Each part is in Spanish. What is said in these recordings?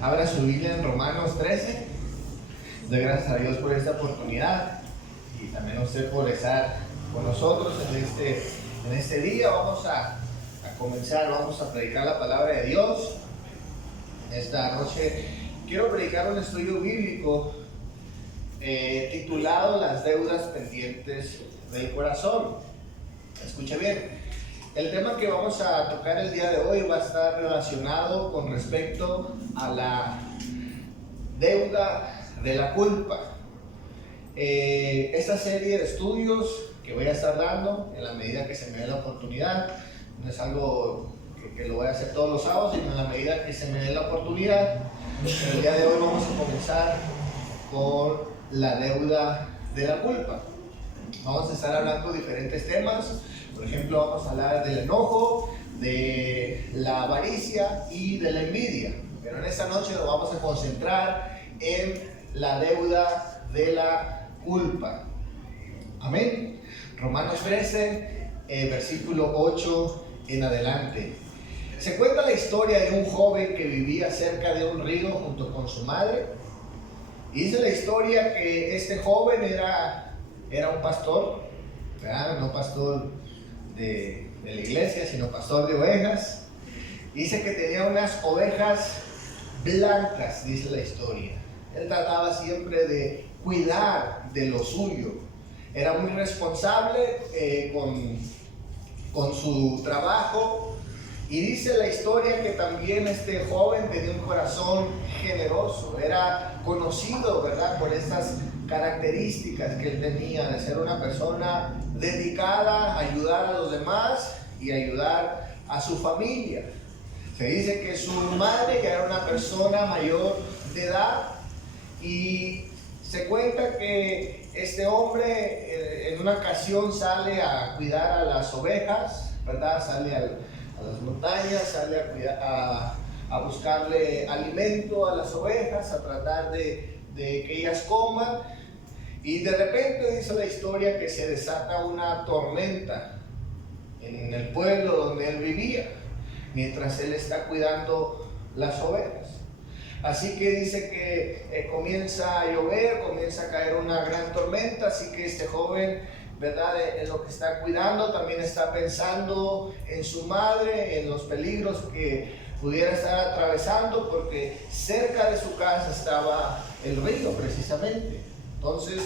Abra su Biblia en Romanos 13. Doy gracias a Dios por esta oportunidad y también a usted por estar con nosotros en este día. Vamos a comenzar, vamos a predicar la palabra de Dios. Esta noche quiero predicar un estudio bíblico titulado Las deudas pendientes del corazón. Escuche bien. El tema que vamos a tocar el día de hoy va a estar relacionado con respecto a la deuda de la culpa. Esta serie de estudios que voy a estar dando en la medida que se me dé la oportunidad, no es algo que lo voy a hacer todos los sábados, sino en la medida que se me dé la oportunidad. El día de hoy vamos a comenzar con la deuda de la culpa. Vamos a estar hablando de diferentes temas. Por ejemplo, vamos a hablar del enojo, de la avaricia y de la envidia. Pero en esta noche nos vamos a concentrar en la deuda de la culpa. Amén. Romanos 13, versículo 8 en adelante. Se cuenta la historia de un joven que vivía cerca de un río junto con su madre. Y dice la historia que este joven era un pastor, ¿verdad? No pastor de la iglesia, sino pastor de ovejas. Dice que tenía unas ovejas blancas, dice la historia. Él trataba siempre de cuidar de lo suyo. Era muy responsable con su trabajo. Y dice la historia que también este joven tenía un corazón generoso. Era conocido, ¿verdad?, por estas características que él tenía de ser una persona dedicada a ayudar a los demás y ayudar a su familia. Se dice que su madre ya era una persona mayor de edad y se cuenta que este hombre en una ocasión sale a cuidar a las ovejas, ¿verdad? Sale a las montañas, sale a buscarle alimento a las ovejas, a tratar de que ellas coman. Y de repente dice la historia que se desata una tormenta en el pueblo donde él vivía, mientras él está cuidando las ovejas. Así que dice que comienza a llover, comienza a caer una gran tormenta, así que este joven, ¿verdad?, en lo que está cuidando, también está pensando en su madre, en los peligros que pudiera estar atravesando, porque cerca de su casa estaba el río precisamente. Entonces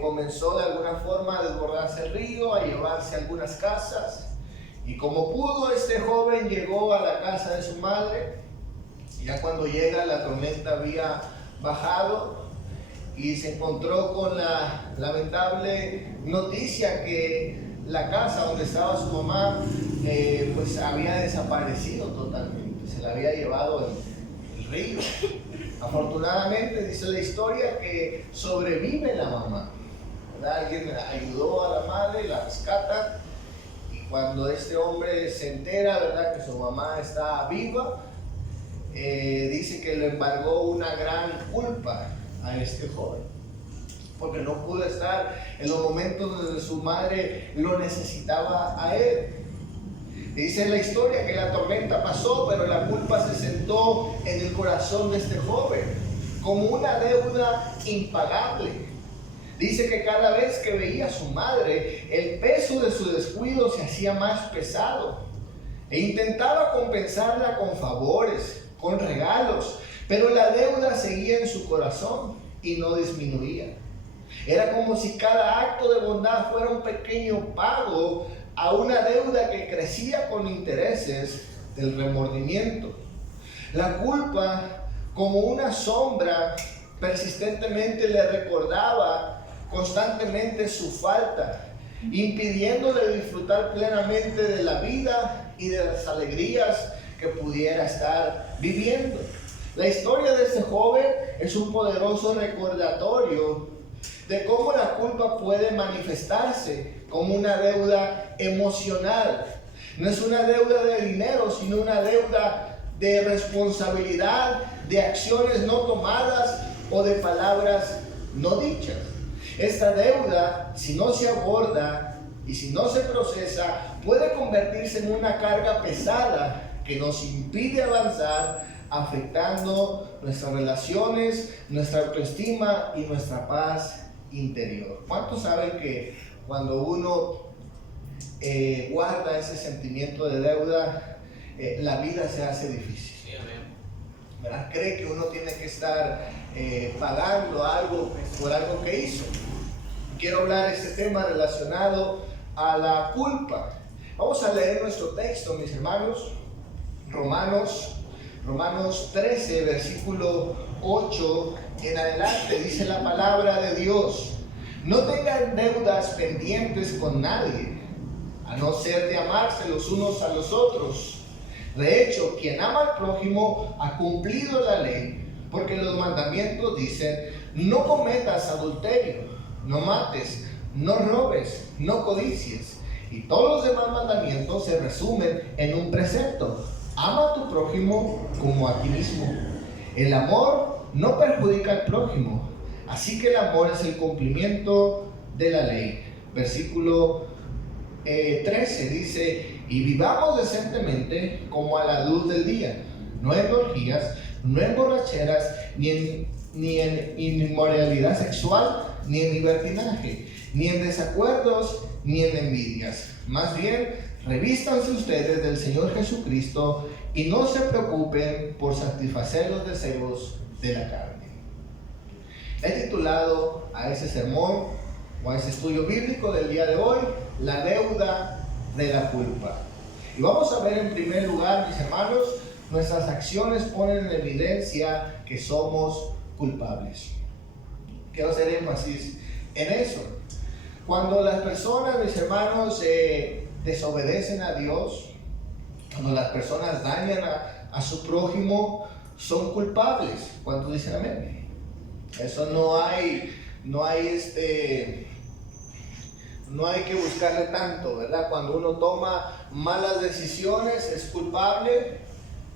comenzó de alguna forma a desbordarse el río, a llevarse algunas casas, y como pudo, este joven llegó a la casa de su madre. Y ya cuando llega, la tormenta había bajado y se encontró con la lamentable noticia que la casa donde estaba su mamá pues había desaparecido totalmente, se la había llevado el río. Afortunadamente, dice la historia, que sobrevive la mamá, ¿verdad? Alguien ayudó a la madre y la rescata, y cuando este hombre se entera, ¿verdad?, que su mamá está viva, dice que le embargó una gran culpa a este joven, porque no pudo estar en los momentos donde su madre lo necesitaba a él. Dice la historia que la tormenta pasó, pero la culpa se sentó en el corazón de este joven como una deuda impagable. Dice que cada vez que veía a su madre, el peso de su descuido se hacía más pesado e intentaba compensarla con favores, con regalos, pero la deuda seguía en su corazón y no disminuía. Era como si cada acto de bondad fuera un pequeño pago a una deuda que crecía con intereses del remordimiento. La culpa, como una sombra, persistentemente le recordaba constantemente su falta, impidiéndole disfrutar plenamente de la vida y de las alegrías que pudiera estar viviendo. La historia de este joven es un poderoso recordatorio de cómo la culpa puede manifestarse como una deuda emocional. No es una deuda de dinero, sino una deuda de responsabilidad, de acciones no tomadas o de palabras no dichas. Esta deuda, si no se aborda y si no se procesa, puede convertirse en una carga pesada que nos impide avanzar afectando nuestras relaciones, nuestra autoestima y nuestra paz interior. ¿Cuántos saben que cuando uno guarda ese sentimiento de deuda, la vida se hace difícil? Sí, amén. ¿Verdad? Cree que uno tiene que estar pagando algo por algo que hizo. Quiero hablar de este tema relacionado a la culpa. Vamos a leer nuestro texto, mis hermanos. Romanos 13, versículo 8 en adelante, dice la palabra de Dios: no tengan deudas pendientes con nadie, a no ser de amarse los unos a los otros. De hecho, quien ama al prójimo ha cumplido la ley, porque los mandamientos dicen: no cometas adulterio, no mates, no robes, no codicies. Y todos los demás mandamientos se resumen en un precepto: ama a tu prójimo como a ti mismo. El amor no perjudica al prójimo, así que el amor es el cumplimiento de la ley. Versículo 13 dice: y vivamos decentemente como a la luz del día, no en orgías, no en borracheras, ni en inmoralidad sexual, ni en libertinaje, ni en desacuerdos, ni en envidias. Más bien, revístanse ustedes del Señor Jesucristo y no se preocupen por satisfacer los deseos de la carne. He titulado a ese sermón o a ese estudio bíblico del día de hoy: la deuda de la culpa. Y vamos a ver en primer lugar, mis hermanos, nuestras acciones ponen en evidencia que somos culpables. Quiero hacer énfasis en eso. Cuando las personas, mis hermanos, desobedecen a Dios, cuando las personas dañan a su prójimo, son culpables. ¿Cuántos dicen amén? Eso no hay que buscarle tanto, ¿verdad? Cuando uno toma malas decisiones es culpable,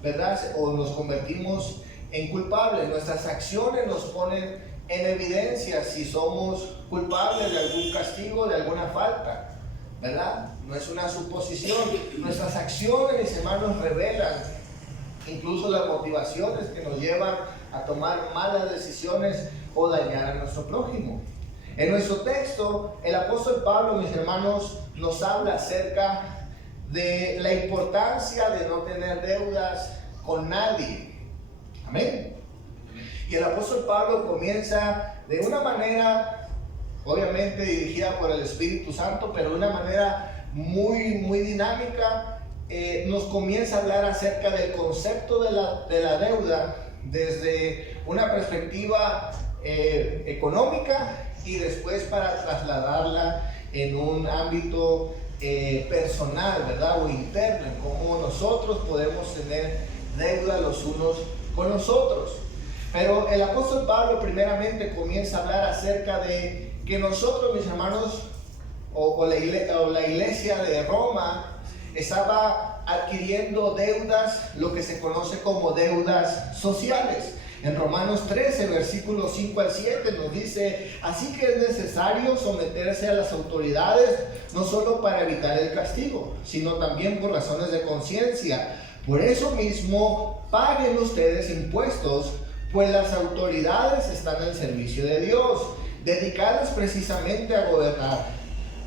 ¿verdad? O nos convertimos en culpables. Nuestras acciones nos ponen en evidencia si somos culpables de algún castigo, de alguna falta, ¿verdad? No es una suposición. Nuestras acciones, mis hermanos, revelan incluso las motivaciones que nos llevan a tomar malas decisiones o dañar a nuestro prójimo. En nuestro texto, el apóstol Pablo, mis hermanos, nos habla acerca de la importancia de no tener deudas con nadie. Amén. Y el apóstol Pablo comienza de una manera, obviamente dirigida por el Espíritu Santo, pero de una manera muy dinámica. Nos comienza a hablar acerca del concepto de la deuda desde una perspectiva económica, y después para trasladarla en un ámbito personal, ¿verdad? O interno, en cómo nosotros podemos tener deuda los unos con los otros. Pero el apóstol Pablo primeramente comienza a hablar acerca de que nosotros, mis hermanos, o la iglesia de Roma estaba adquiriendo deudas, lo que se conoce como deudas sociales. En Romanos 13, versículos 5 al 7 nos dice: así que es necesario someterse a las autoridades, no solo para evitar el castigo, sino también por razones de conciencia. Por eso mismo, paguen ustedes impuestos, pues las autoridades están al servicio de Dios, dedicadas precisamente a gobernar.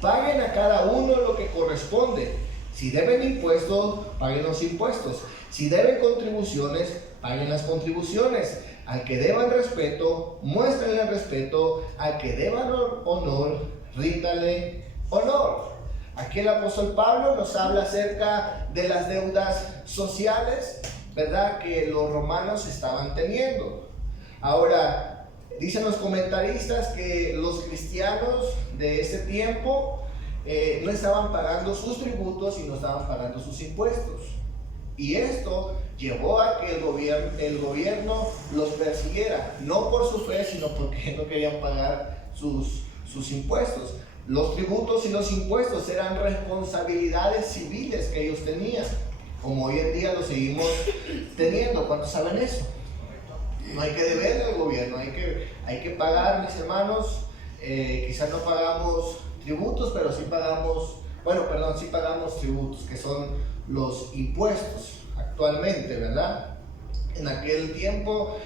Paguen a cada uno lo que corresponde. Si deben impuestos, paguen los impuestos. Si deben contribuciones, paguen las contribuciones. Al que deban respeto, muéstrenle respeto. Al que deban honor, ríndale honor. Aquí el apóstol Pablo nos habla acerca de las deudas sociales, ¿verdad?, que los romanos estaban teniendo. Ahora, dicen los comentaristas que los cristianos de ese tiempo no estaban pagando sus tributos y no estaban pagando sus impuestos. Y esto llevó a que el gobierno los persiguiera, no por su fe, sino porque no querían pagar sus impuestos. Los tributos y los impuestos eran responsabilidades civiles que ellos tenían, como hoy en día lo seguimos teniendo. ¿Cuántos saben eso? No hay que deberle al gobierno, hay que pagar, mis hermanos. Quizás no pagamos tributos, pero sí pagamos, sí pagamos tributos, que son los impuestos actualmente, ¿verdad? En aquel tiempo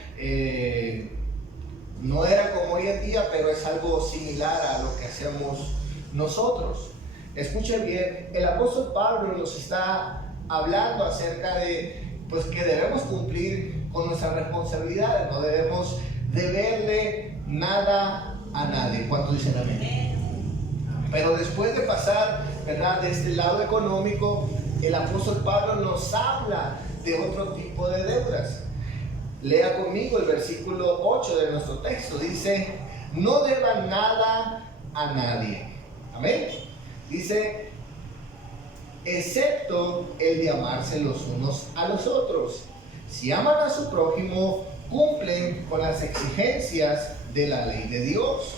no era como hoy en día, pero es algo similar a lo que hacemos nosotros. Escuchen bien, el apóstol Pablo nos está hablando acerca de pues que debemos cumplir con nuestras responsabilidades, no debemos deberle nada a nadie. ¿Cuántos dicen amén? Pero después de pasar, ¿verdad?, de este lado económico, el apóstol Pablo nos habla de otro tipo de deudas. Lea conmigo el versículo 8 de nuestro texto. Dice: no deban nada a nadie. Amén. Dice: excepto el de amarse los unos a los otros. Si aman a su prójimo, cumplen con las exigencias de la ley de Dios.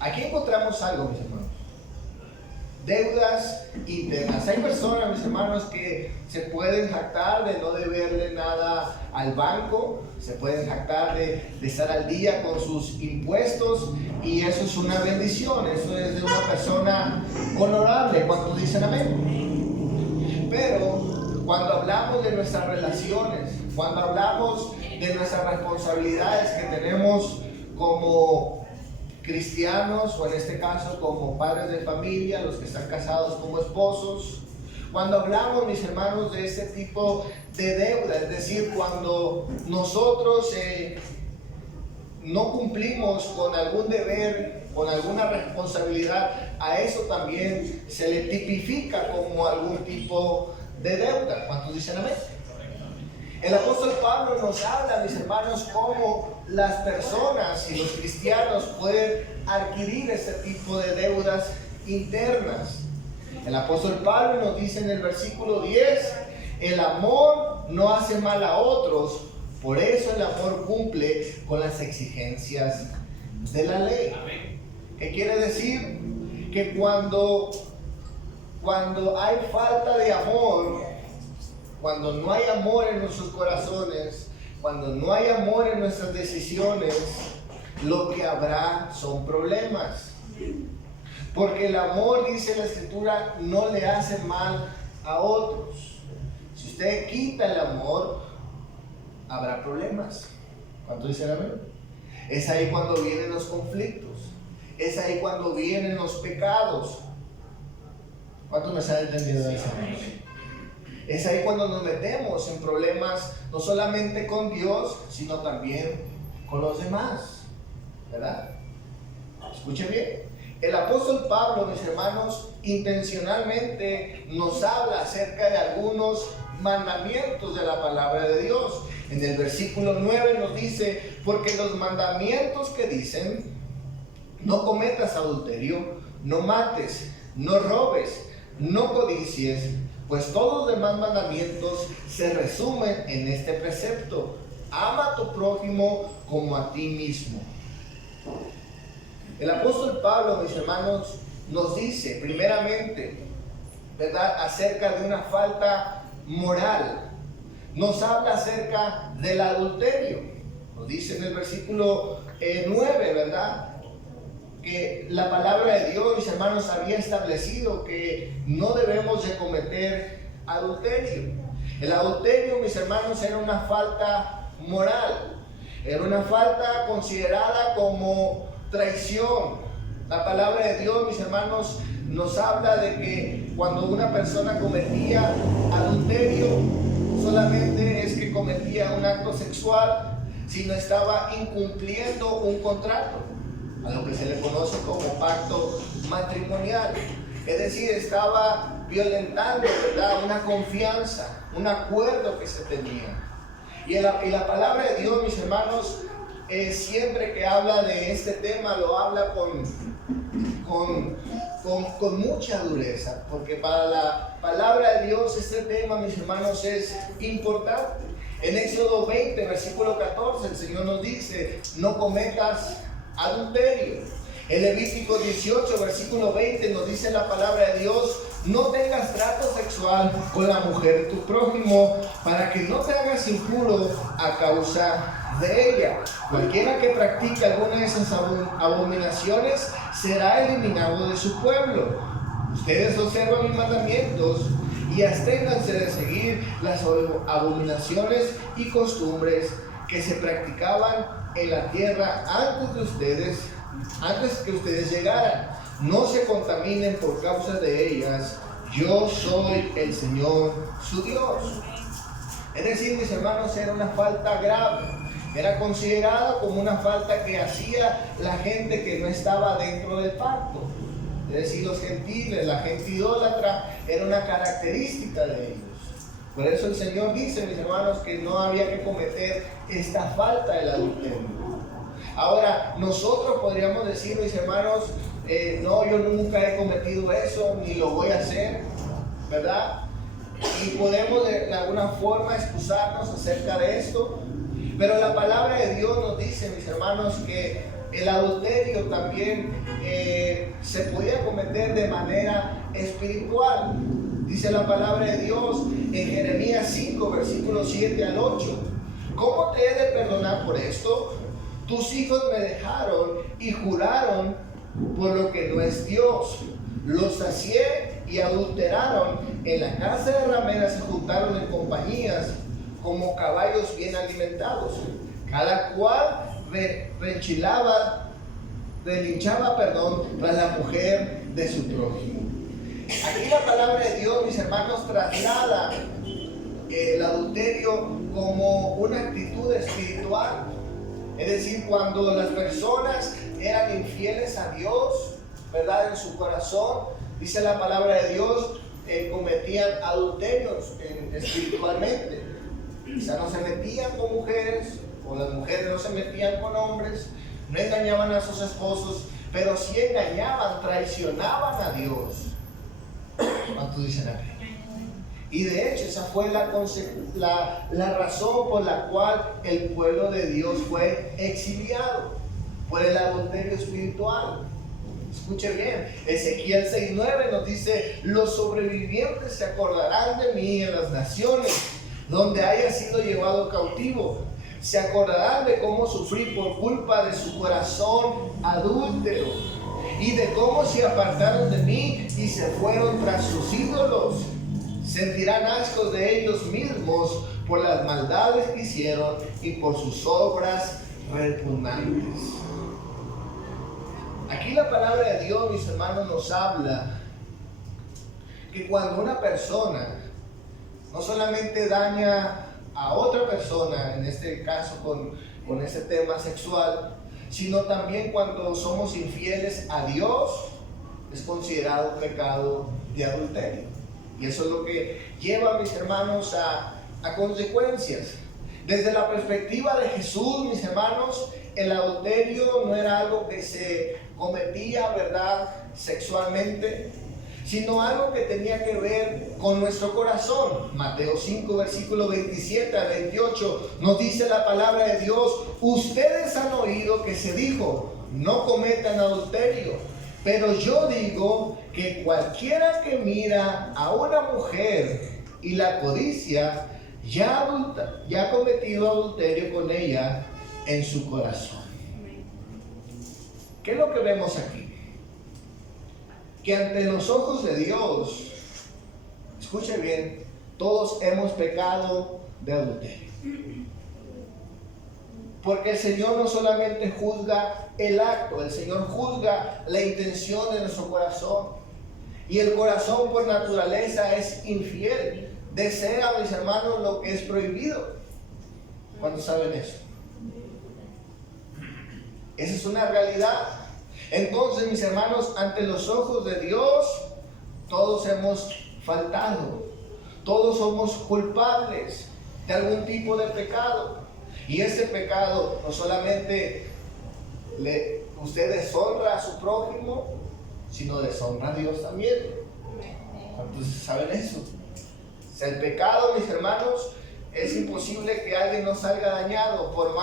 Aquí encontramos algo, mis hermanos. Deudas internas. Hay personas, mis hermanos, que se pueden jactar de no deberle nada al banco, se pueden jactar de estar al día con sus impuestos, y eso es una bendición, eso es de una persona honorable. ¿Cuántos dicen amén? Pero cuando hablamos de nuestras relaciones, cuando hablamos de nuestras responsabilidades que tenemos como cristianos, o en este caso como padres de familia, los que están casados como esposos, cuando hablamos, mis hermanos, de este tipo de deuda, es decir, cuando nosotros no cumplimos con algún deber, con alguna responsabilidad, a eso también se le tipifica como algún tipo de deuda. ¿Cuántos dicen amén? El apóstol Pablo nos habla, mis hermanos, cómo las personas y los cristianos pueden adquirir este tipo de deudas internas. El apóstol Pablo nos dice en el versículo 10: el amor no hace mal a otros, por eso el amor cumple con las exigencias de la ley. ¿Qué quiere decir? Que cuando hay falta de amor, cuando no hay amor en nuestros corazones, cuando no hay amor en nuestras decisiones, lo que habrá son problemas. Porque el amor, dice la Escritura, no le hace mal a otros. Si usted quita el amor, habrá problemas. ¿Cuánto dice el amén? Es ahí cuando vienen los conflictos. Es ahí cuando vienen los pecados. ¿Cuánto me está entendiendo eso? Es ahí cuando nos metemos en problemas, no solamente con Dios, sino también con los demás, ¿verdad? Escuchen bien. El apóstol Pablo, mis hermanos, intencionalmente nos habla acerca de algunos mandamientos de la palabra de Dios. En el versículo 9 nos dice: porque los mandamientos que dicen: no cometas adulterio, no mates, no robes, no codicies, pues todos los demás mandamientos se resumen en este precepto: ama a tu prójimo como a ti mismo. El apóstol Pablo, mis hermanos, nos dice primeramente, ¿verdad?, acerca de una falta moral. Nos habla acerca del adulterio. Nos dice en el versículo 9, ¿verdad?, que la palabra de Dios, mis hermanos, había establecido que no debemos de cometer adulterio. El adulterio, mis hermanos, era una falta moral. Era una falta considerada como traición. La palabra de Dios, mis hermanos, nos habla de que cuando una persona cometía adulterio, solamente es que cometía un acto sexual, sino estaba incumpliendo un contrato, a lo que se le conoce como pacto matrimonial. Es decir, estaba violentando, ¿verdad?, una confianza, un acuerdo que se tenía. Y la palabra de Dios, mis hermanos, siempre que habla de este tema, lo habla con mucha dureza, porque para la palabra de Dios este tema, mis hermanos, es importante. En Éxodo 20, versículo 14, el Señor nos dice: no cometas adulterio. En Levítico 18, versículo 20, nos dice la palabra de Dios: no tengas trato sexual con la mujer de tu prójimo, para que no te hagas impuro a causa de ella. Cualquiera que practique alguna de esas abominaciones será eliminado de su pueblo. Ustedes observan mis mandamientos y absténganse de seguir las abominaciones y costumbres que se practicaban en la tierra antes que ustedes llegaran. No se contaminen por causa de ellas. Yo soy el Señor su Dios. Es decir, mis hermanos, era una falta grave. Era considerada como una falta que hacía la gente que no estaba dentro del pacto. Es decir, los gentiles, la gente idólatra, era una característica de ellos. Por eso el Señor dice, mis hermanos, que no había que cometer esta falta del adulterio. Ahora, nosotros podríamos decir, mis hermanos, no, yo nunca he cometido eso, ni lo voy a hacer, ¿verdad? Y podemos de alguna forma excusarnos acerca de esto, pero la palabra de Dios nos dice, mis hermanos, que el adulterio también se podía cometer de manera espiritual. Dice la palabra de Dios en Jeremías 5, versículos 7 al 8. ¿Cómo te he de perdonar por esto? Tus hijos me dejaron y juraron por lo que no es Dios. Los sacié y adulteraron. En la casa de rameras se juntaron en compañías como caballos bien alimentados. Cada cual relinchaba tras la mujer de su prójimo. Aquí la palabra de Dios, mis hermanos, traslada el adulterio como una actitud espiritual. Es decir, cuando las personas eran infieles a Dios, ¿verdad? En su corazón, dice la palabra de Dios, cometían adulterios espiritualmente. O sea, no se metían con mujeres, o las mujeres no se metían con hombres, no engañaban a sus esposos, pero sí engañaban, traicionaban a Dios. ¿Cuántos dicen amén? Y de hecho esa fue la razón por la cual el pueblo de Dios fue exiliado, por el adulterio espiritual. Escuche bien, Ezequiel 6:9 nos dice: los sobrevivientes se acordarán de mí en las naciones donde haya sido llevado cautivo. Se acordarán de cómo sufrí por culpa de su corazón adúltero y de cómo se apartaron de mí y se fueron tras sus ídolos. Sentirán asco de ellos mismos por las maldades que hicieron y por sus obras repugnantes. Aquí la palabra de Dios, mis hermanos, nos habla que cuando una persona no solamente daña a otra persona, en este caso con ese tema sexual, sino también cuando somos infieles a Dios, es considerado un pecado de adulterio. Y eso es lo que lleva, mis hermanos, a consecuencias. Desde la perspectiva de Jesús, mis hermanos, el adulterio no era algo que se cometía, ¿verdad?, sexualmente, sino algo que tenía que ver con nuestro corazón. Mateo 5, versículo 27 al 28, nos dice la palabra de Dios: ustedes han oído que se dijo, no cometan adulterio, pero yo digo que cualquiera que mira a una mujer y la codicia, ya ha cometido adulterio con ella en su corazón. ¿Qué es lo que vemos aquí? Que ante los ojos de Dios, escuche bien, todos hemos pecado de adulterio. Porque el Señor no solamente juzga el acto, el Señor juzga la intención de nuestro corazón. Y el corazón por naturaleza es infiel, desea, mis hermanos, lo que es prohibido. ¿Cuántos saben eso? Esa es una realidad. Entonces, mis hermanos, ante los ojos de Dios, todos hemos faltado. Todos somos culpables de algún tipo de pecado. Y ese pecado no solamente usted deshonra a su prójimo, sino deshonra a Dios también. ¿Cuántos saben eso? O sea, el pecado, mis hermanos, es imposible que alguien no salga dañado, por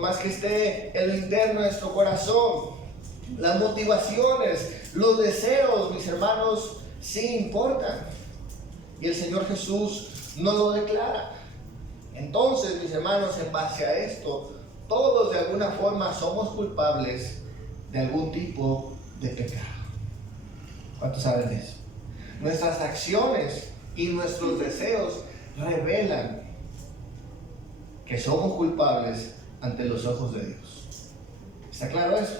más que esté en lo interno de nuestro corazón. Las motivaciones, los deseos, mis hermanos, sí importan. Y el Señor Jesús nos lo declara. Entonces, mis hermanos, en base a esto, todos de alguna forma somos culpables de algún tipo de pecado. ¿Cuántos saben eso? Nuestras acciones y nuestros deseos revelan que somos culpables ante los ojos de Dios. ¿Está claro eso?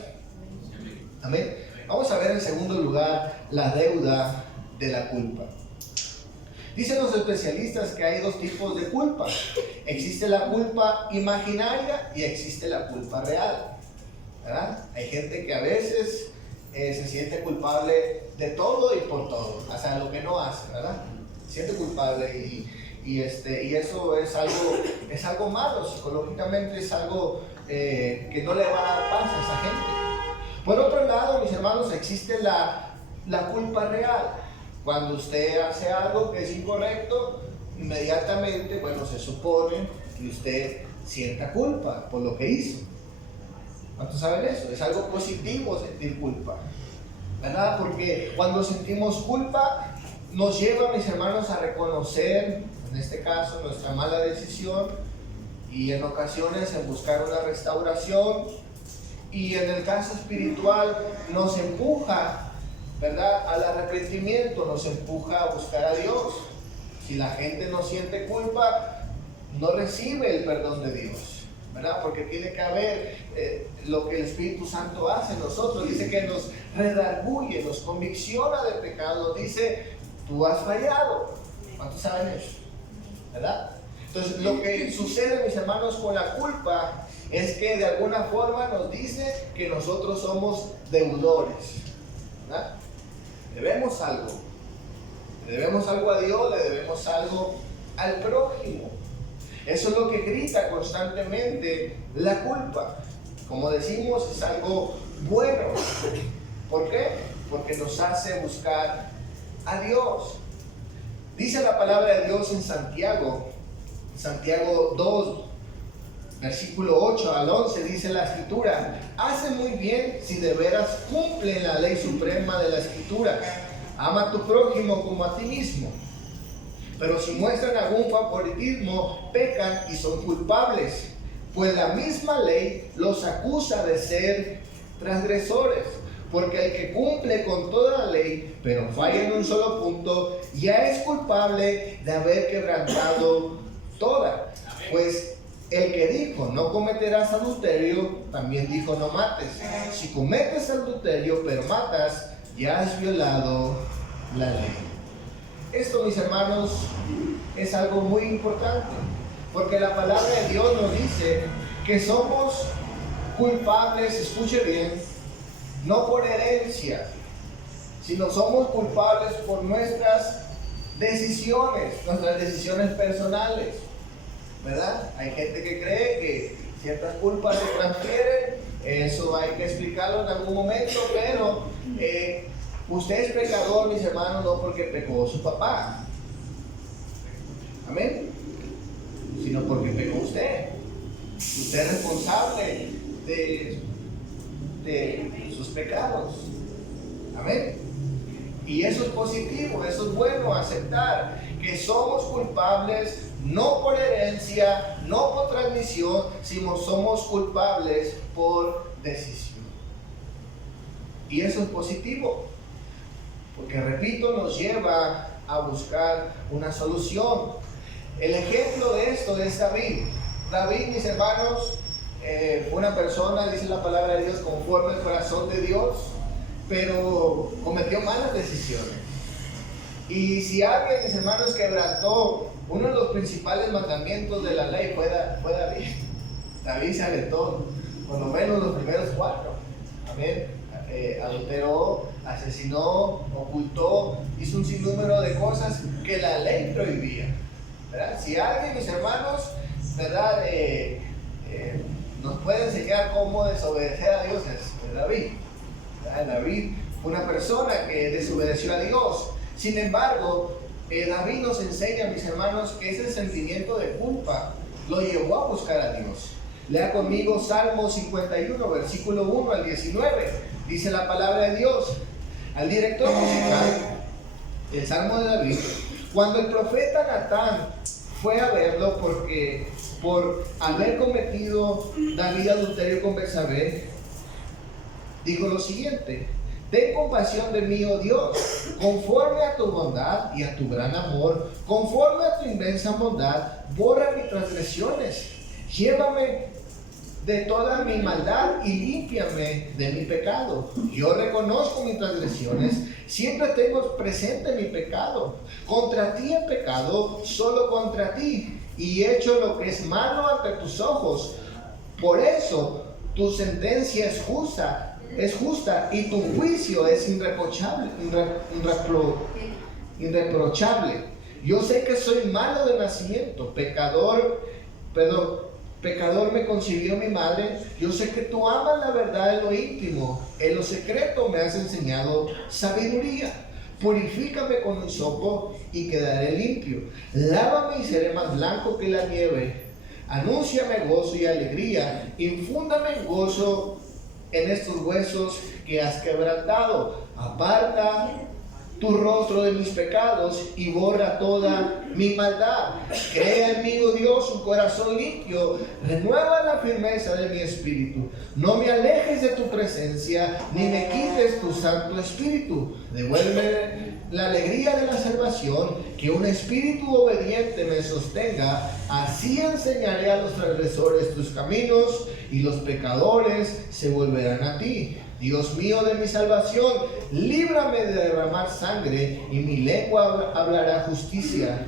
Amén. Vamos a ver en segundo lugar la deuda de la culpa. Dicen los especialistas que hay dos tipos de culpa. Existe la culpa imaginaria y existe la culpa real, ¿verdad? Hay gente que a veces se siente culpable de todo y por todo, hasta lo que no hace, ¿verdad? Se siente culpable y eso es algo malo, psicológicamente es algo que no le va a dar paz a esa gente. Por otro lado, mis hermanos, existe la culpa real. Cuando usted hace algo que es incorrecto, inmediatamente, bueno, se supone que usted sienta culpa por lo que hizo. ¿Cuántos saben eso? Es algo positivo sentir culpa, ¿verdad? Porque cuando sentimos culpa, nos lleva, mis hermanos, a reconocer, en este caso, nuestra mala decisión y en ocasiones en buscar una restauración. Y en el caso espiritual, nos empuja, ¿verdad?, al arrepentimiento, nos empuja a buscar a Dios. Si la gente no siente culpa, no recibe el perdón de Dios, ¿verdad? Porque tiene que haber lo que el Espíritu Santo hace en nosotros. Dice que nos redarguye, nos convicciona de pecado, dice, tú has fallado. ¿Cuántos saben eso? ¿Verdad? Entonces, lo que sucede, mis hermanos, con la culpa es que de alguna forma nos dice que nosotros somos deudores, ¿verdad? Debemos algo. Le debemos algo a Dios, le debemos algo al prójimo. Eso es lo que grita constantemente la culpa. Como decimos, es algo bueno. ¿Por qué? Porque nos hace buscar a Dios. Dice la palabra de Dios en Santiago 2, versículo 8 al 11, dice la Escritura: hace muy bien si de veras cumplen la ley suprema de la Escritura. Ama a tu prójimo como a ti mismo. Pero si muestran algún favoritismo, pecan y son culpables, pues la misma ley los acusa de ser transgresores. Porque el que cumple con toda la ley, pero falla en un solo punto, ya es culpable de haber quebrantado toda. Pues el que dijo, no cometerás adulterio, también dijo, no mates. Si cometes adulterio, pero matas, ya has violado la ley. Esto, mis hermanos, es algo muy importante, porque la palabra de Dios nos dice que somos culpables, escuche bien, no por herencia, sino somos culpables por nuestras decisiones personales, ¿verdad? Hay gente que cree que ciertas culpas se transfieren, eso hay que explicarlo en algún momento, pero usted es pecador, mis hermanos, no porque pecó su papá, amén, sino porque pecó usted. Usted es responsable de sus pecados, amén. Y eso es positivo, eso es bueno, aceptar que somos culpables no por herencia, no por transmisión, sino somos culpables por decisión. Y eso es positivo, porque repito, nos lleva a buscar una solución. El ejemplo de esto es David. David, mis hermanos, fue una persona, dice la palabra de Dios, conforme al corazón de Dios, pero cometió malas decisiones. Y si alguien, mis hermanos, quebrantó uno de los principales mandamientos de la ley, fue David. David se aventó por lo menos los primeros 4. Amén. Adulteró, asesinó, ocultó, hizo un sinnúmero de cosas que la ley prohibía, ¿verdad? Si alguien, mis hermanos, ¿verdad?, nos puede enseñar cómo desobedecer a Dios, es David. David fue una persona que desobedeció a Dios. Sin embargo, David nos enseña, mis hermanos, que ese sentimiento de culpa lo llevó a buscar a Dios. Lea conmigo Salmo 51, versículo 1 al 19. Dice la palabra de Dios: al director musical del Salmo de David, cuando el profeta Natán fue a verlo por haber cometido David adulterio con Betsabé, dijo lo siguiente: Ten compasión de mí, oh Dios, conforme a tu bondad y a tu gran amor, conforme a tu inmensa bondad, borra mis transgresiones. Llévame de toda mi maldad y límpiame de mi pecado. Yo reconozco mis transgresiones, siempre tengo presente mi pecado. Contra ti he pecado, solo contra ti, y he hecho lo que es malo ante tus ojos. Por eso tu sentencia es justa y tu juicio es irreprochable. Yo sé que soy malo de nacimiento, pecador me concibió mi madre. Yo sé que tú amas la verdad en lo íntimo, en lo secreto me has enseñado sabiduría. Purifícame con hisopo y quedaré limpio. Lávame y seré más blanco que la nieve. Anúnciame gozo y alegría. Infúndame gozo en estos huesos que has quebrantado. Aparta tu rostro de mis pecados y borra toda mi maldad. Crea en mí, oh Dios, un corazón limpio. Renueva la firmeza de mi espíritu. No me alejes de tu presencia, ni me quites tu santo espíritu. Devuélveme la alegría de la salvación, que un espíritu obediente me sostenga. Así enseñaré a los transgresores tus caminos, y los pecadores se volverán a ti. Dios mío de mi salvación, líbrame de derramar sangre, y mi lengua hablará justicia.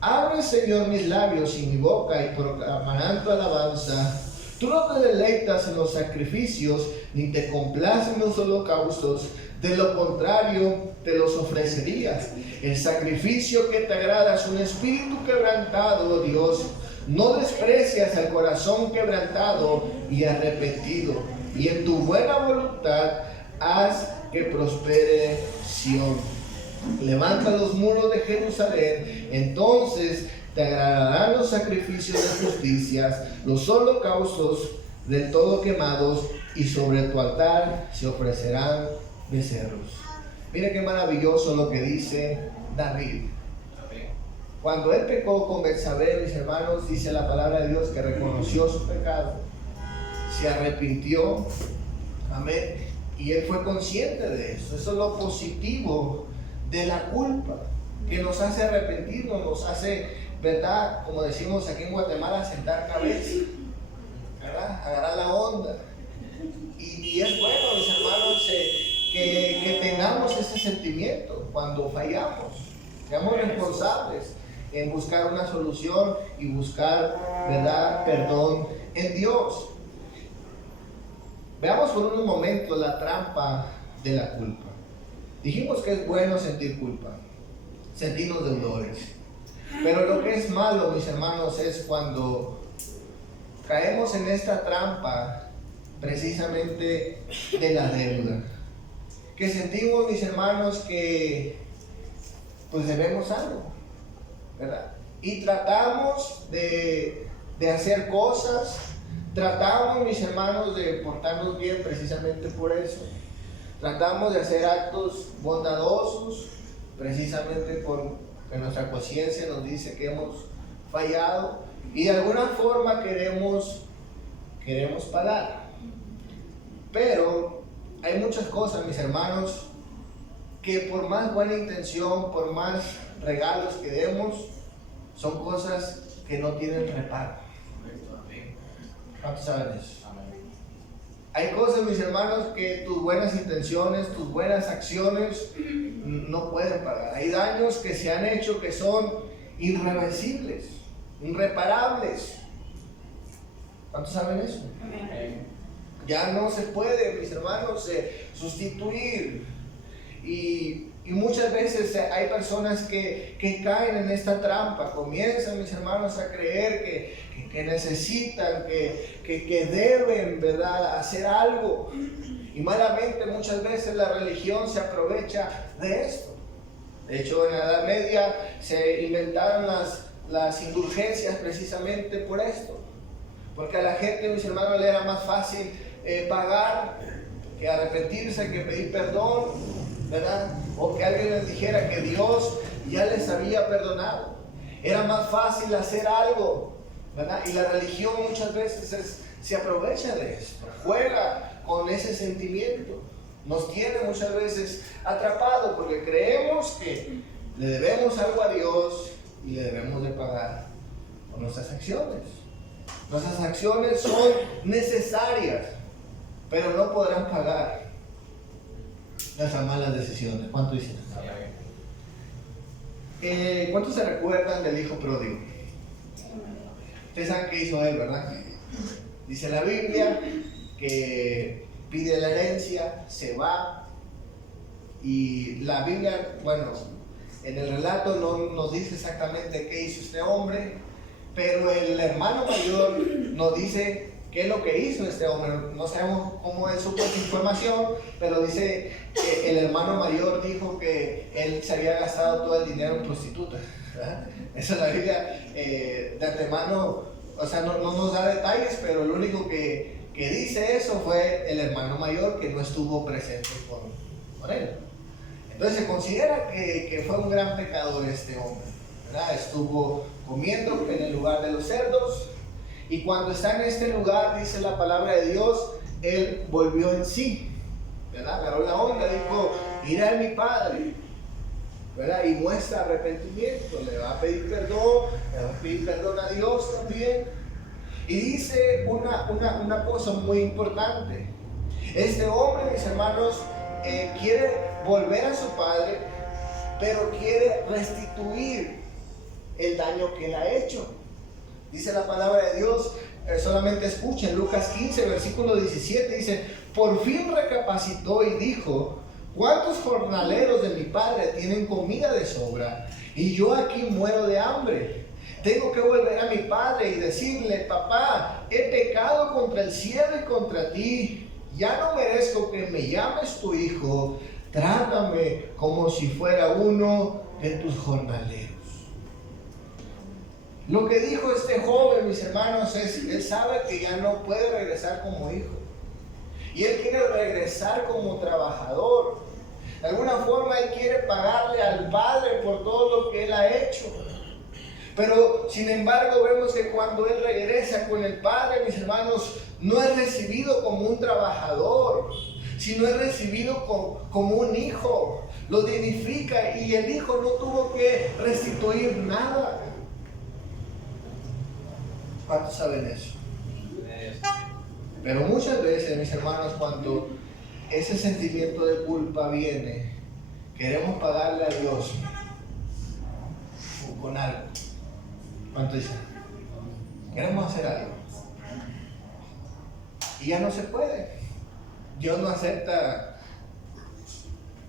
Abre, Señor, mis labios y mi boca, y proclamarán tu alabanza. Tú no te deleitas en los sacrificios, ni te complacen los holocaustos. De lo contrario, te los ofrecerías. El sacrificio que te agrada es un espíritu quebrantado, oh Dios. No desprecias al corazón quebrantado y arrepentido. Y en tu buena voluntad haz que prospere Sión. Levanta los muros de Jerusalén, entonces te agradarán los sacrificios de justicias, los holocaustos del todo quemados, y sobre tu altar se ofrecerán becerros. Mira qué maravilloso lo que dice David. Cuando él pecó con Betsabé, mis hermanos, dice la palabra de Dios que reconoció su pecado, se arrepintió, amén, y él fue consciente de eso. Eso es lo positivo de la culpa, que nos hace arrepentirnos, nos hace, ¿verdad? Como decimos aquí en Guatemala, sentar cabeza, ¿verdad? Agarrar la onda. Y es bueno, mis hermanos, que tengamos ese sentimiento cuando fallamos. Seamos responsables en buscar una solución y buscar, ¿verdad?, perdón en Dios. Veamos por un momento la trampa de la culpa. Dijimos que es bueno sentir culpa, sentirnos deudores. Pero lo que es malo, mis hermanos, es cuando caemos en esta trampa precisamente de la deuda. Que sentimos, mis hermanos, que pues debemos algo, ¿verdad? Y tratamos de hacer cosas, tratamos, mis hermanos, de portarnos bien precisamente por eso. Tratamos de hacer actos bondadosos precisamente porque nuestra conciencia nos dice que hemos fallado y de alguna forma queremos pagar. Pero hay muchas cosas, mis hermanos, que por más buena intención, por más regalos que demos, son cosas que no tienen reparo. ¿Cuántos saben eso? Hay cosas, mis hermanos, que tus buenas intenciones, tus buenas acciones no pueden pagar. Hay daños que se han hecho que son irreversibles, irreparables. ¿Cuántos saben eso? Ya no se puede, mis hermanos, sustituir. Y muchas veces hay personas que caen en esta trampa, comienzan, mis hermanos, a creer que necesitan, que deben, ¿verdad?, hacer algo. Y malamente muchas veces la religión se aprovecha de esto. De hecho, en la Edad Media se inventaron las indulgencias precisamente por esto. Porque a la gente, mis hermanos, le era más fácil pagar que arrepentirse, que pedir perdón, ¿verdad? O que alguien les dijera que Dios ya les había perdonado. Era más fácil hacer algo, ¿verdad? Y la religión muchas veces se aprovecha de esto, juega con ese sentimiento. nos tiene muchas veces atrapados porque creemos que le debemos algo a Dios y le debemos de pagar con nuestras acciones. Nuestras acciones son necesarias, pero no podrán pagar nuestras malas decisiones. ¿Cuánto dicen? ¿Cuántos se recuerdan del hijo pródigo? Ustedes saben qué hizo él, ¿verdad? Dice la Biblia que pide la herencia, se va, y la Biblia, bueno, en el relato no nos dice exactamente qué hizo este hombre, pero el hermano mayor nos dice qué es lo que hizo este hombre. No sabemos cómo él supo esa información, pero dice que el hermano mayor dijo que él se había gastado todo el dinero en prostitutas, ¿verdad? Eso la Biblia de antemano, o sea, no nos da detalles, pero lo único que dice eso fue el hermano mayor, que no estuvo presente con él. Entonces se considera que fue un gran pecador este hombre, ¿verdad? Estuvo comiendo en el lugar de los cerdos, y cuando está en este lugar, dice la palabra de Dios, él volvió en sí, ¿verdad? Agarró la onda, dijo: iré a mi padre, ¿verdad? Y muestra arrepentimiento, le va a pedir perdón, le va a pedir perdón a Dios también. Y dice una cosa muy importante. Este hombre, mis hermanos, quiere volver a su padre, pero quiere restituir el daño que él ha hecho. Dice la palabra de Dios, solamente escuchen, Lucas 15, versículo 17, dice: por fin recapacitó y dijo: ¿cuántos jornaleros de mi padre tienen comida de sobra? Y yo aquí muero de hambre. Tengo que volver a mi padre y decirle: papá, he pecado contra el cielo y contra ti. Ya no merezco que me llames tu hijo. Trátame como si fuera uno de tus jornaleros. Lo que dijo este joven, mis hermanos, es: él sabe que ya no puede regresar como hijo. Y él quiere regresar como trabajador. De alguna forma él quiere pagarle al padre por todo lo que él ha hecho. Pero sin embargo vemos que cuando él regresa con el padre, mis hermanos, no es recibido como un trabajador, sino es recibido como un hijo. Lo dignifica, y el hijo no tuvo que restituir nada. ¿Cuántos saben eso? Pero muchas veces, mis hermanos, cuando ese sentimiento de culpa viene, queremos pagarle a Dios con algo. ¿Cuánto dicen? Queremos hacer algo y ya no se puede. Dios no acepta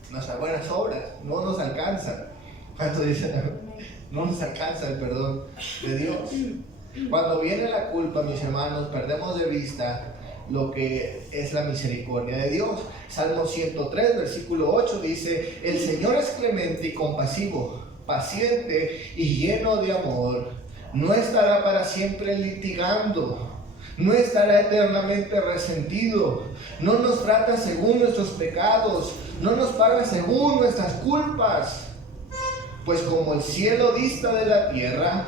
nuestras buenas obras, no nos alcanza. ¿Cuánto dicen? No nos alcanza el perdón de Dios. Cuando viene la culpa, mis hermanos, perdemos de vista lo que es la misericordia de Dios. Salmo 103, versículo 8 dice: el Señor es clemente y compasivo, paciente y lleno de amor. No estará para siempre litigando, no estará eternamente resentido, no nos trata según nuestros pecados, no nos paga según nuestras culpas. Pues como el cielo dista de la tierra,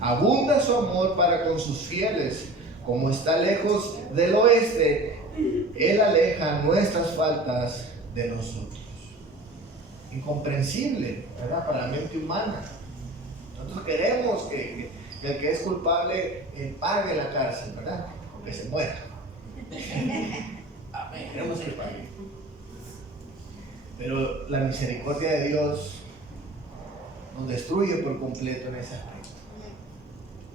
abunda su amor para con sus fieles. Como está lejos del oeste, Él aleja nuestras faltas de nosotros. Incomprensible, ¿verdad?, para la mente humana. Nosotros queremos que el que es culpable pague la cárcel, ¿verdad?, o que se muera. Amén. Queremos que pague. Pero la misericordia de Dios nos destruye por completo en ese aspecto.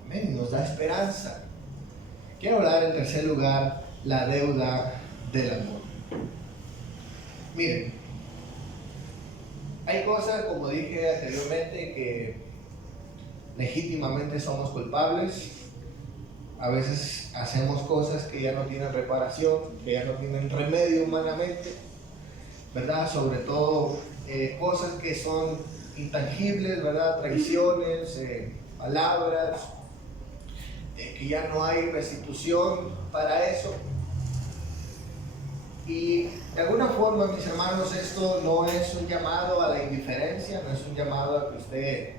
Amén. Y nos da esperanza. Quiero hablar en tercer lugar la deuda del amor. Miren, hay cosas, como dije anteriormente, que legítimamente somos culpables. A veces hacemos cosas que ya no tienen reparación, que ya no tienen remedio humanamente, ¿verdad? Sobre todo cosas que son intangibles, ¿verdad? Traiciones, palabras, que ya no hay restitución para eso. Y de alguna forma, mis hermanos, esto no es un llamado a la indiferencia, no es un llamado a que usted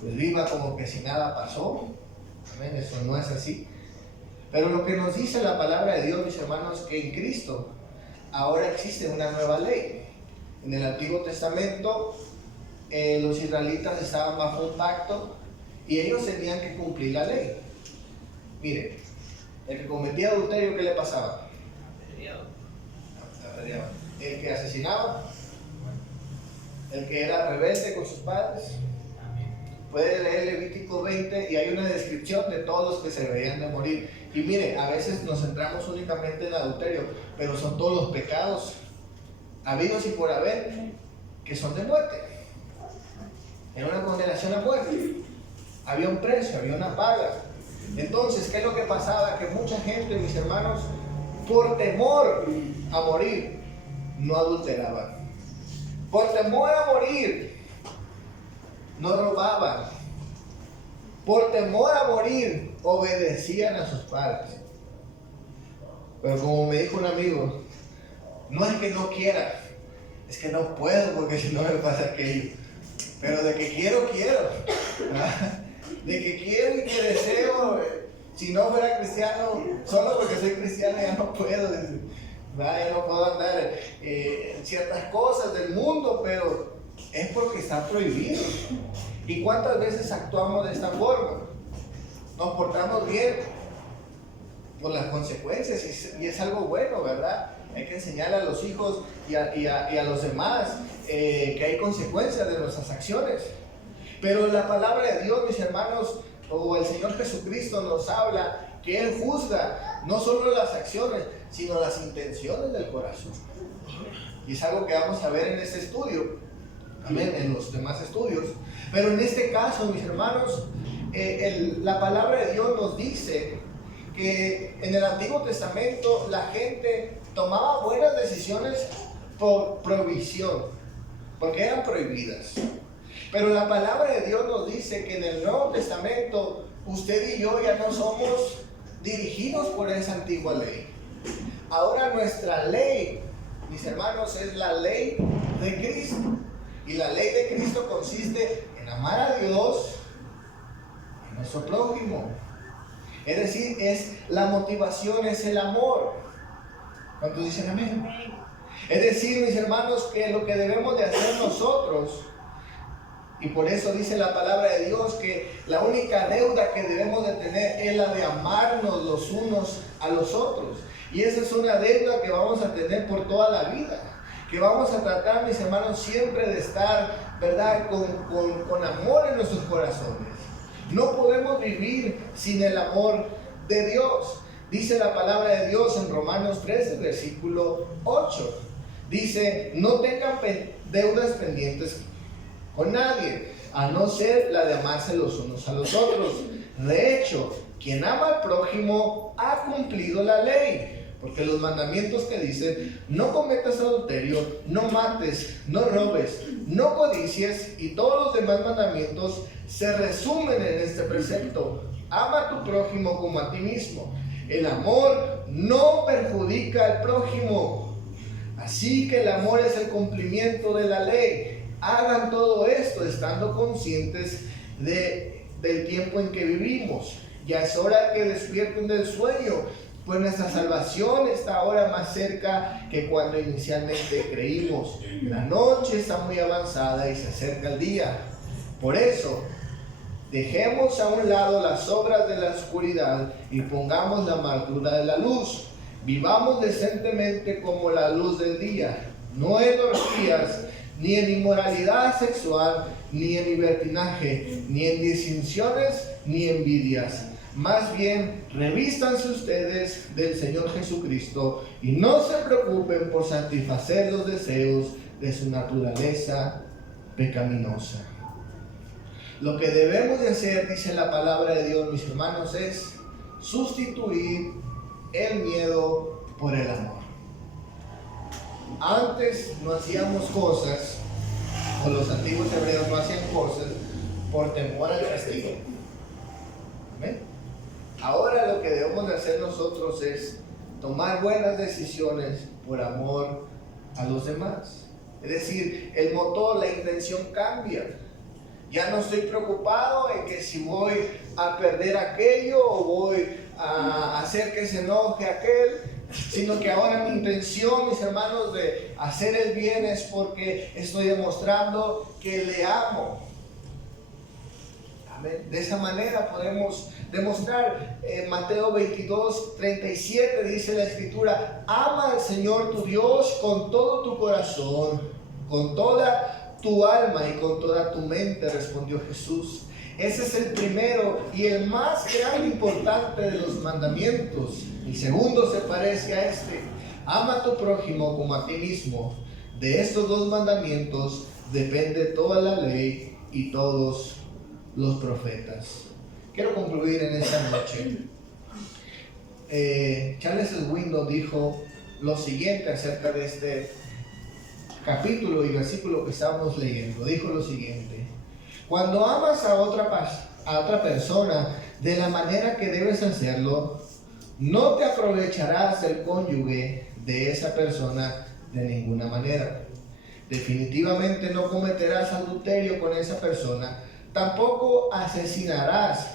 pues viva como que si nada pasó. Amén, eso no es así. Pero lo que nos dice la palabra de Dios, mis hermanos, que en Cristo ahora existe una nueva ley. En el Antiguo Testamento los israelitas estaban bajo un pacto y ellos tenían que cumplir la ley. Mire, el que cometía adulterio, ¿qué le pasaba? El que asesinaba, el que era rebelde con sus padres. Puede leer Levítico 20 y hay una descripción de todos los que se veían de morir. Y mire, a veces nos centramos únicamente en adulterio, pero son todos los pecados habidos y por haber que son de muerte. Era una condenación a muerte. Había un precio, había una paga. Entonces, ¿qué es lo que pasaba? Que mucha gente, mis hermanos, por temor a morir, no adulteraban. Por temor a morir, no robaban. Por temor a morir, obedecían a sus padres. Pero como me dijo un amigo, no es que no quiera, es que no puedo porque si no me pasa aquello. Pero de que quiero, quiero. De que quiero y que deseo. Si no fuera cristiano, solo porque soy cristiano ya no puedo. Ya no puedo andar en ciertas cosas del mundo, pero es porque está prohibido. ¿Y cuántas veces actuamos de esta forma? Nos portamos bien por las consecuencias y es algo bueno, ¿verdad? Hay que enseñarle a los hijos y a los demás que hay consecuencias de nuestras acciones. Pero la palabra de Dios, mis hermanos, o el Señor Jesucristo nos habla que Él juzga no solo las acciones, sino las intenciones del corazón. Y es algo que vamos a ver en este estudio, amén, en los demás estudios. Pero en este caso, mis hermanos, la palabra de Dios nos dice que en el Antiguo Testamento la gente tomaba buenas decisiones por prohibición, porque eran prohibidas. Pero la palabra de Dios nos dice que en el Nuevo Testamento usted y yo ya no somos dirigidos por esa antigua ley. Ahora nuestra ley, mis hermanos, es la ley de Cristo. Y la ley de Cristo consiste en amar a Dios y a nuestro prójimo. Es decir, la motivación es el amor. ¿Cuántos dicen amén? Es decir, mis hermanos, que lo que debemos de hacer nosotros, y por eso dice la palabra de Dios que la única deuda que debemos de tener es la de amarnos los unos a los otros. Y esa es una deuda que vamos a tener por toda la vida, que vamos a tratar, mis hermanos, siempre de estar, ¿verdad?, con amor en nuestros corazones. No podemos vivir sin el amor de Dios. Dice la palabra de Dios en Romanos 13, versículo 8. Dice, no tengan deudas pendientes con nadie, a no ser la de amarse los unos a los otros. De hecho, quien ama al prójimo ha cumplido la ley. Porque los mandamientos que dicen, no cometas adulterio, no mates, no robes, no codicies, y todos los demás mandamientos se resumen en este precepto: ama a tu prójimo como a ti mismo. El amor no perjudica al prójimo. Así que el amor es el cumplimiento de la ley. Hagan todo esto estando conscientes del tiempo en que vivimos. Ya es hora que despierten del sueño, pues nuestra salvación está ahora más cerca que cuando inicialmente creímos. La noche está muy avanzada y se acerca el día. Por eso, dejemos a un lado las obras de la oscuridad y pongamos la armadura de la luz. Vivamos decentemente como la luz del día, no en orgías, ni en inmoralidad sexual, ni en libertinaje, ni en disensiones, ni envidias. Más bien, revístanse ustedes del Señor Jesucristo y no se preocupen por satisfacer los deseos de su naturaleza pecaminosa. Lo que debemos de hacer, dice la palabra de Dios, mis hermanos, es sustituir el miedo por el amor. Antes no hacíamos cosas, o los antiguos hebreos no hacían cosas por temor al castigo. ¿Amén? Ahora lo que debemos de hacer nosotros es tomar buenas decisiones por amor a los demás. Es decir, el motor, la intención cambia. Ya no estoy preocupado en que si voy a perder aquello o voy a hacer que se enoje aquel. sino que ahora mi intención, mis hermanos, de hacer el bien es porque estoy demostrando que le amo. Amén. De esa manera podemos demostrar. Mateo 22:37 dice la Escritura: ama al Señor tu Dios con todo tu corazón, con toda tu alma y con toda tu mente, respondió Jesús. Ese es el primero y el más grande, importante de los mandamientos. El segundo se parece a este: ama a tu prójimo como a ti mismo. De estos dos mandamientos depende toda la ley y todos los profetas. Quiero concluir en esta noche. Charles Swindoll dijo lo siguiente acerca de este capítulo y versículo que estábamos leyendo. Dijo lo siguiente: cuando amas a otra persona de la manera que debes hacerlo, no te aprovecharás del cónyuge de esa persona de ninguna manera. Definitivamente no cometerás adulterio con esa persona. Tampoco asesinarás,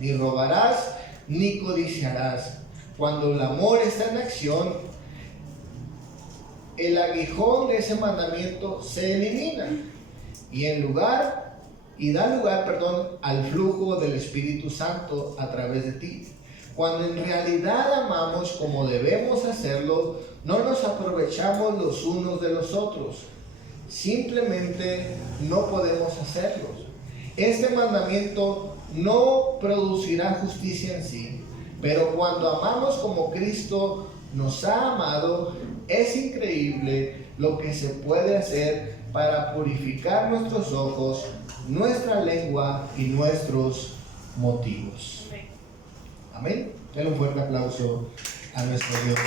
ni robarás, ni codiciarás. Cuando el amor está en acción, el aguijón de ese mandamiento se elimina y da lugar al flujo del Espíritu Santo a través de ti. Cuando en realidad amamos como debemos hacerlo, no nos aprovechamos los unos de los otros. Simplemente no podemos hacerlo. Este mandamiento no producirá justicia en sí, pero cuando amamos como Cristo nos ha amado, es increíble lo que se puede hacer para purificar nuestros ojos, nuestra lengua y nuestros motivos. Amén. Denle un fuerte aplauso a nuestro Dios.